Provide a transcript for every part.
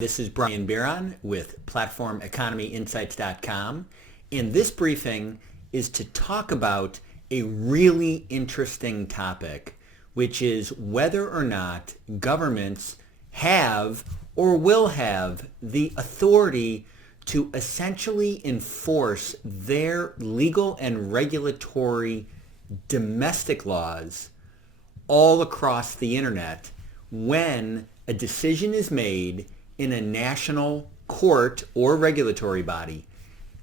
This is Brian Bieron with PlatformEconomyInsights.com, and this briefing is to talk about a really interesting topic, which is whether or not governments have or will have the authority to essentially enforce their legal and regulatory domestic laws all across the internet when a decision is made in a national court or regulatory body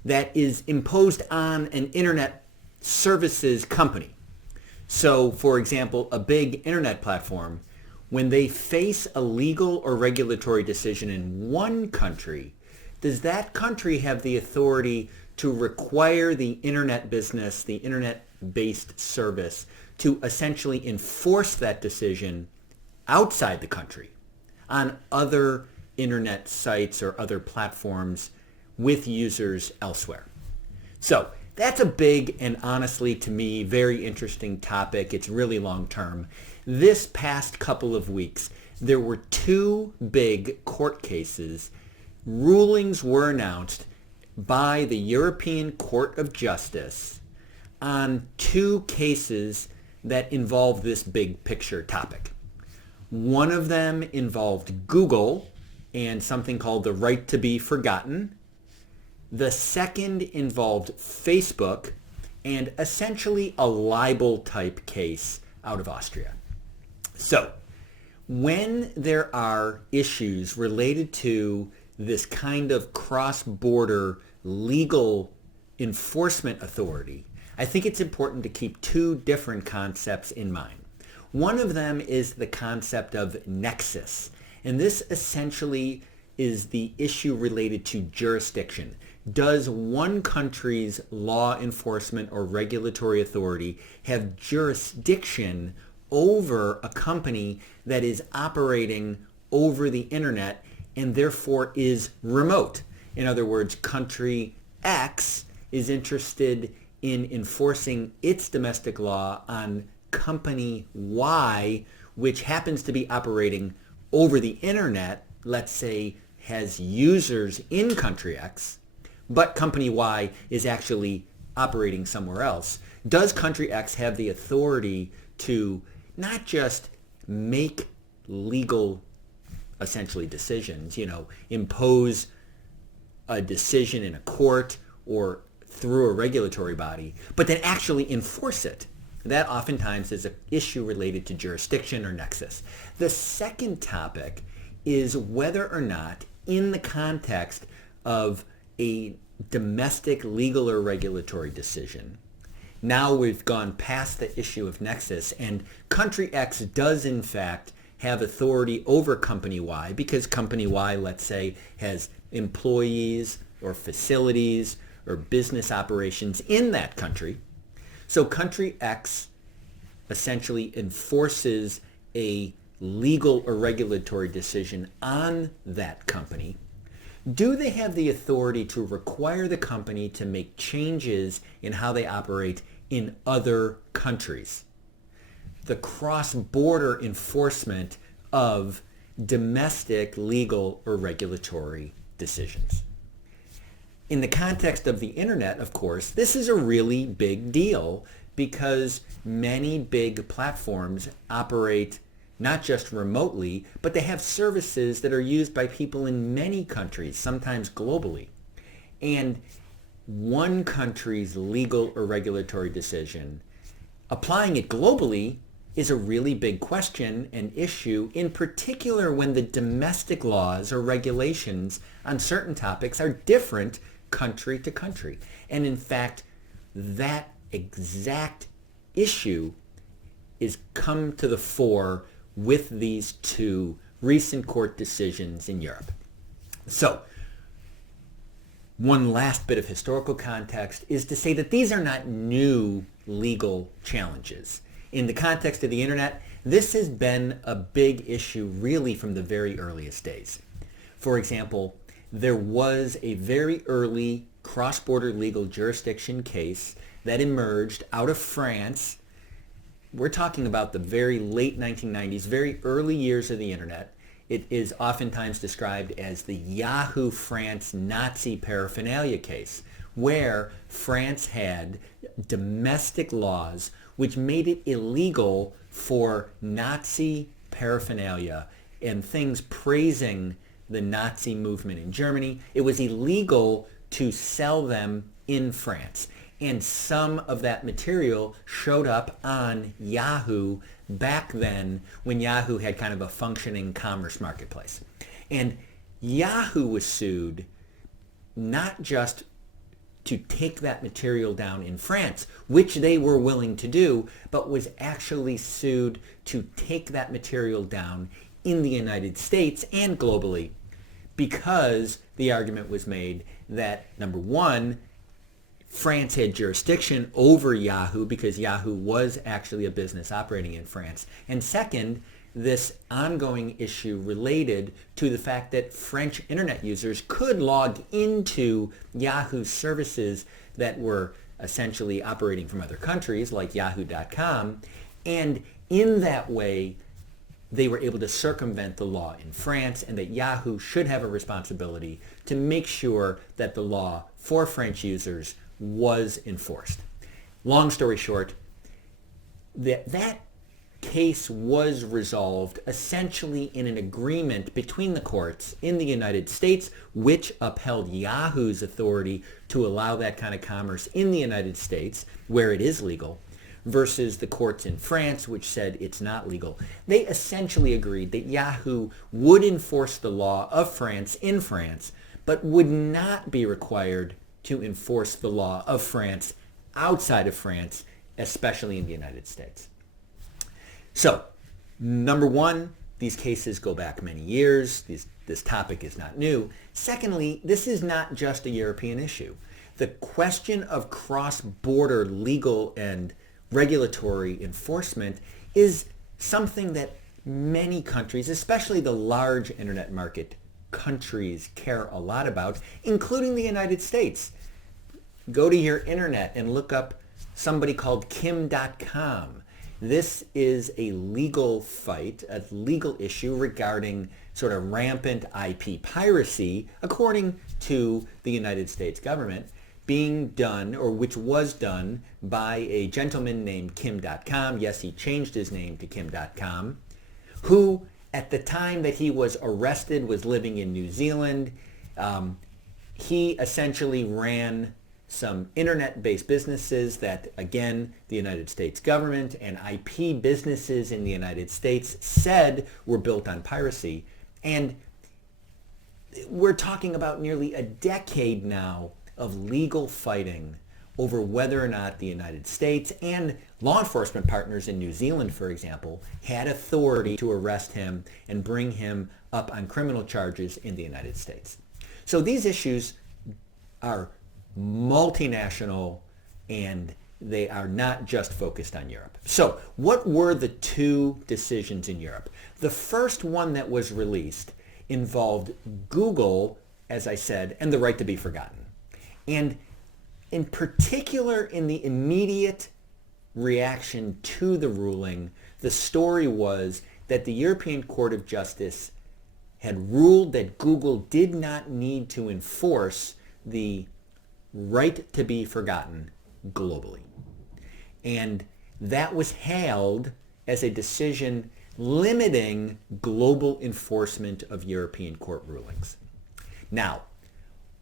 that is imposed on an internet services company. So, for example, a big internet platform, when they face a legal or regulatory decision in one country, does that country have the authority to require the internet business, the internet-based service, to essentially enforce that decision outside the country on other internet sites or other platforms with users elsewhere? So that's a big and honestly to me very interesting topic. It's really long term. This past couple of weeks there were two big court cases. Rulings were announced by the European Court of Justice on two cases that involve this big picture topic. One of them involved Google and something called the right to be forgotten. The second involved Facebook and essentially a libel type case out of Austria. So when there are issues related to this kind of cross-border legal enforcement authority, I think it's important to keep two different concepts in mind. One of them is the concept of Nexus. And this essentially is the issue related to jurisdiction. Does one country's law enforcement or regulatory authority have jurisdiction over a company that is operating over the internet and therefore is remote? In other words, country X is interested in enforcing its domestic law on company Y, which happens to be operating over the internet, let's say, has users in country X, but company Y is actually operating somewhere else. Does country X have the authority to not just make legal, essentially, decisions, impose a decision in a court or through a regulatory body, but then actually enforce it? That oftentimes is an issue related to jurisdiction or nexus. The second topic is whether or not, in the context of a domestic legal or regulatory decision, now we've gone past the issue of nexus and country X does in fact have authority over company Y because company Y, let's say, has employees or facilities or business operations in that country. So country X essentially enforces a legal or regulatory decision on that company. Do they have the authority to require the company to make changes in how they operate in other countries? The cross-border enforcement of domestic legal or regulatory decisions. In the context of the internet, of course, this is a really big deal because many big platforms operate not just remotely, but they have services that are used by people in many countries, sometimes globally. And one country's legal or regulatory decision, applying it globally, is a really big question and issue, in particular when the domestic laws or regulations on certain topics are different country to country. And in fact, that exact issue is come to the fore with these two recent court decisions in Europe. So, one last bit of historical context is to say that these are not new legal challenges. In the context of the internet, this has been a big issue really from the very earliest days. For example, there was a very early cross-border legal jurisdiction case that emerged out of France. We're talking about the very late 1990s, very early years of the internet. It is oftentimes described as the Yahoo France Nazi paraphernalia case, where France had domestic laws which made it illegal for Nazi paraphernalia and things praising the Nazi movement in Germany. It was illegal to sell them in France. And some of that material showed up on Yahoo back then, when Yahoo had kind of a functioning commerce marketplace. And Yahoo was sued not just to take that material down in France, which they were willing to do, but was actually sued to take that material down in the United States and globally, because the argument was made that, number one, France had jurisdiction over Yahoo because Yahoo was actually a business operating in France. And second, this ongoing issue related to the fact that French internet users could log into Yahoo services that were essentially operating from other countries, like yahoo.com, and in that way they were able to circumvent the law in France, and that Yahoo should have a responsibility to make sure that the law for French users was enforced. Long story short, that case was resolved essentially in an agreement between the courts in the United States, which upheld Yahoo's authority to allow that kind of commerce in the United States, where it is legal, versus the courts in France, which said it's not legal. They essentially agreed that Yahoo would enforce the law of France in France, but would not be required to enforce the law of France outside of France, especially in the United States. So, number one, these cases go back many years. This topic is not new. Secondly, this is not just a European issue. The question of cross-border legal and regulatory enforcement is something that many countries, especially the large internet market countries, care a lot about, including the United States. Go to your internet and look up somebody called Kim.com. This is a legal fight, a legal issue regarding sort of rampant IP piracy, according to the United States government, being done, or which was done, by a gentleman named Kim.com. Yes, he changed his name to Kim.com, who at the time that he was arrested was living in New Zealand. He essentially ran some internet-based businesses that, again, the United States government and IP businesses in the United States said were built on piracy. And we're talking about nearly a decade now of legal fighting over whether or not the United States and law enforcement partners in New Zealand, for example, had authority to arrest him and bring him up on criminal charges in the United States. So these issues are multinational, and they are not just focused on Europe. So what were the two decisions in Europe? The first one that was released involved Google, as I said, and the right to be forgotten. And in particular, in the immediate reaction to the ruling, the story was that the European Court of Justice had ruled that Google did not need to enforce the right to be forgotten globally. And that was hailed as a decision limiting global enforcement of European court rulings. Now,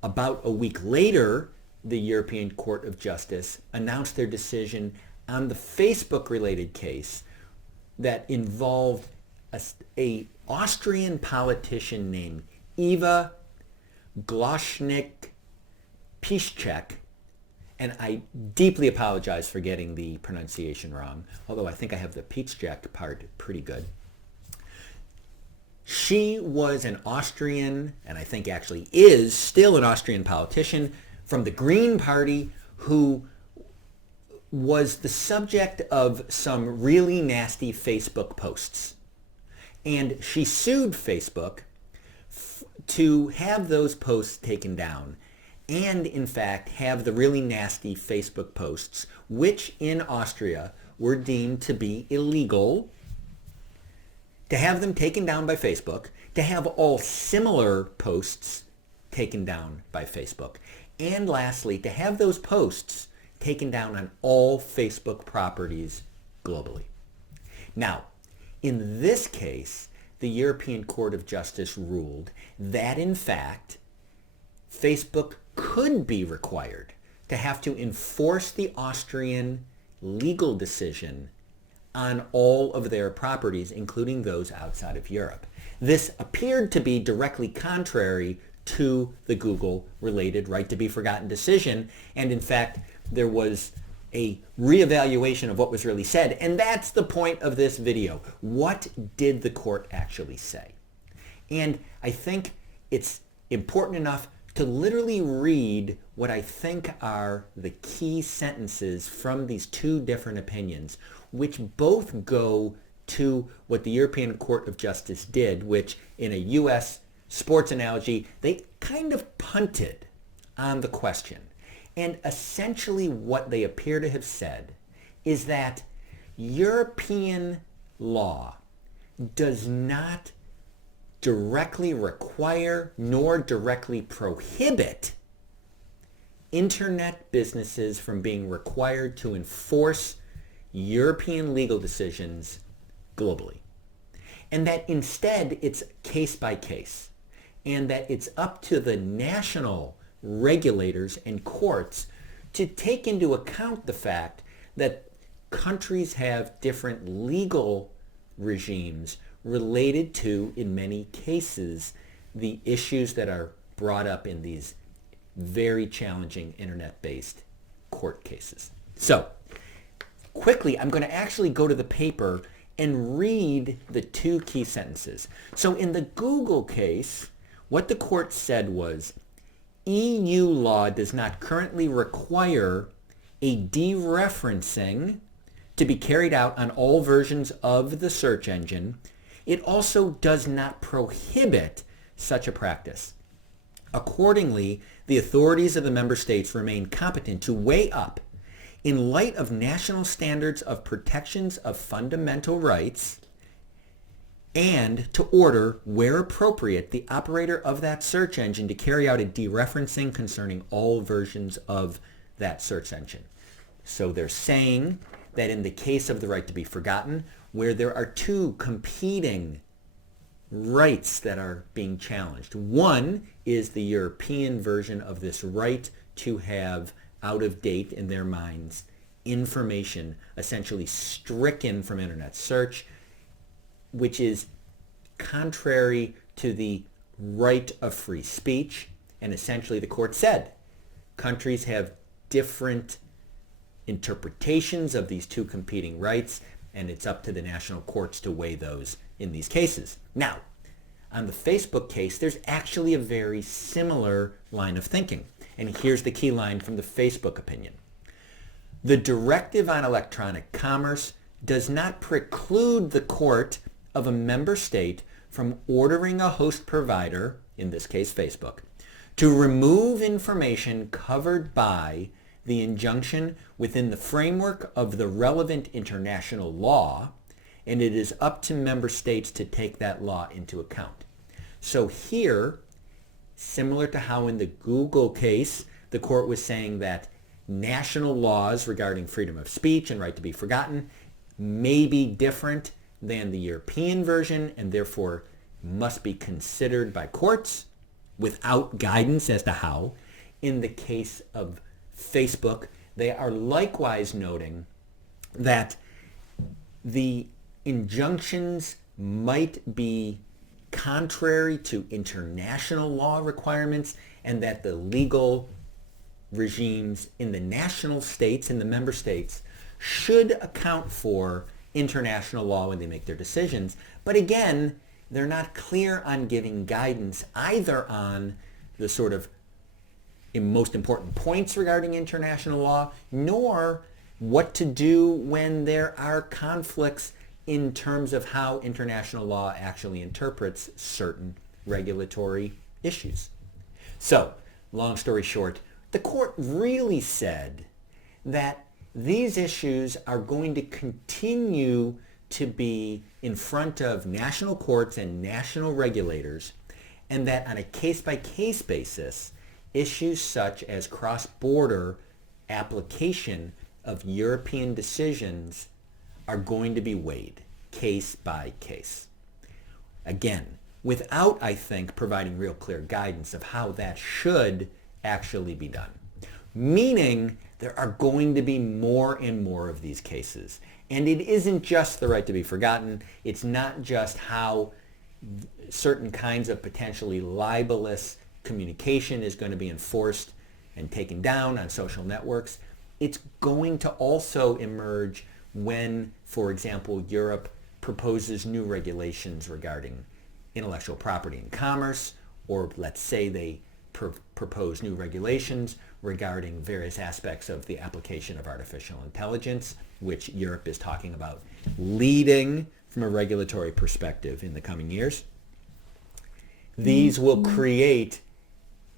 about a week later, the European Court of Justice announced their decision on the Facebook-related case that involved a Austrian politician named Eva Gloschnik-Piszczek, and I deeply apologize for getting the pronunciation wrong, although I think I have the Piszczek part pretty good. She was an Austrian, and I think actually is still an Austrian politician from the Green Party, who was the subject of some really nasty Facebook posts. And she sued Facebook to have those posts taken down, and in fact have the really nasty Facebook posts, which in Austria were deemed to be illegal, to have them taken down by Facebook, to have all similar posts taken down by Facebook. And lastly, to have those posts taken down on all Facebook properties globally. Now, in this case, the European Court of Justice ruled that, in fact, Facebook could be required to have to enforce the Austrian legal decision on all of their properties, including those outside of Europe. This appeared to be directly contrary to the Google-related right to be forgotten decision, and in fact, there was a reevaluation of what was really said, and that's the point of this video. What did the court actually say? And I think it's important enough to literally read what I think are the key sentences from these two different opinions, which both go to what the European Court of Justice did, which in a U.S. sports analogy, they kind of punted on the question. And essentially what they appear to have said is that European law does not directly require nor directly prohibit internet businesses from being required to enforce European legal decisions globally. And that instead it's case by case, and that it's up to the national regulators and courts to take into account the fact that countries have different legal regimes related to, in many cases, the issues that are brought up in these very challenging internet-based court cases. So, quickly, I'm going to actually go to the paper and read the two key sentences. So in the Google case, what the court said was, EU law does not currently require a dereferencing to be carried out on all versions of the search engine. It also does not prohibit such a practice. Accordingly, the authorities of the member states remain competent to weigh up, in light of national standards of protections of fundamental rights, and to order, where appropriate, the operator of that search engine to carry out a dereferencing concerning all versions of that search engine. So they're saying that in the case of the right to be forgotten, where there are two competing rights that are being challenged. One is the European version of this right to have out of date, in their minds, information essentially stricken from internet search, which is contrary to the right of free speech. And essentially the court said countries have different interpretations of these two competing rights, and it's up to the national courts to weigh those in these cases. Now, on the Facebook case, there's actually a very similar line of thinking. And here's the key line from the Facebook opinion. The directive on electronic commerce does not preclude the court of a member state from ordering a host provider, in this case Facebook, to remove information covered by the injunction within the framework of the relevant international law, and it is up to member states to take that law into account. So here, similar to how in the Google case, the court was saying that national laws regarding freedom of speech and right to be forgotten may be different than the European version and therefore must be considered by courts without guidance as to how. In the case of Facebook, they are likewise noting that the injunctions might be contrary to international law requirements, and that the legal regimes in the national states, in the member states, should account for international law when they make their decisions. But again, they're not clear on giving guidance either on the sort of most important points regarding international law, nor what to do when there are conflicts in terms of how international law actually interprets certain regulatory issues. So, long story short, the court really said that these issues are going to continue to be in front of national courts and national regulators, and that on a case-by-case basis, issues such as cross-border application of European decisions are going to be weighed case by case. Again, without, I think, providing real clear guidance of how that should actually be done. Meaning there are going to be more and more of these cases. And it isn't just the right to be forgotten. It's not just how certain kinds of potentially libelous communication is going to be enforced and taken down on social networks. It's going to also emerge when, for example, Europe proposes new regulations regarding intellectual property and commerce, or let's say they propose new regulations regarding various aspects of the application of artificial intelligence, which Europe is talking about leading from a regulatory perspective in the coming years. These will create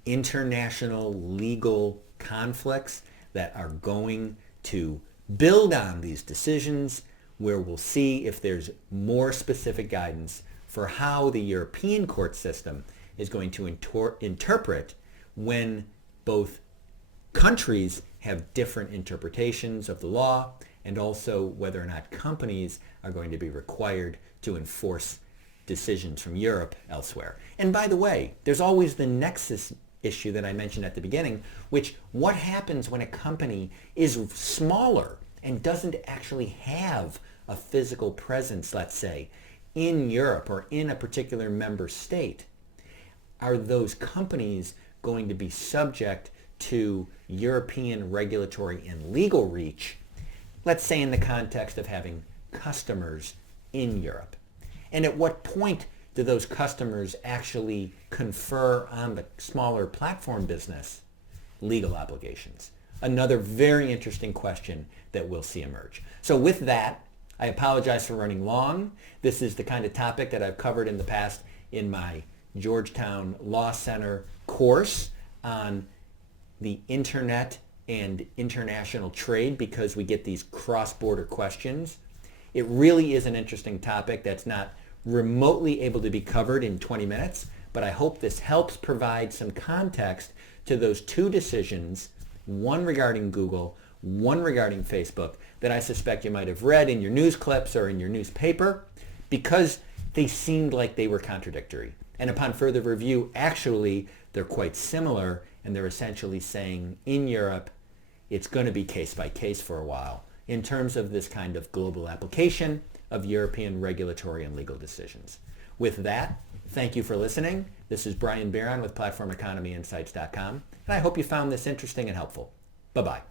international legal conflicts that are going to build on these decisions, where we'll see if there's more specific guidance for how the European court system is going to interpret when both countries have different interpretations of the law, and also whether or not companies are going to be required to enforce decisions from Europe elsewhere. And by the way, there's always the Nexus issue that I mentioned at the beginning, which what happens when a company is smaller and doesn't actually have a physical presence, let's say, in Europe or in a particular member state? Are those companies going to be subject to European regulatory and legal reach, let's say in the context of having customers in Europe? And at what point do those customers actually confer on the smaller platform business legal obligations? Another very interesting question that we'll see emerge. So with that, I apologize for running long. This is the kind of topic that I've covered in the past in my Georgetown Law Center course on the internet and international trade, because we get these cross-border questions. It really is an interesting topic that's not remotely able to be covered in 20 minutes, but I hope this helps provide some context to those two decisions, one regarding Google, one regarding Facebook, that I suspect you might have read in your news clips or in your newspaper, because they seemed like they were contradictory. And upon further review, actually, they're quite similar, and they're essentially saying in Europe, it's going to be case by case for a while in terms of this kind of global application of European regulatory and legal decisions. With that, thank you for listening. This is Brian Bieron with PlatformEconomyInsights.com, and I hope you found this interesting and helpful. Bye-bye.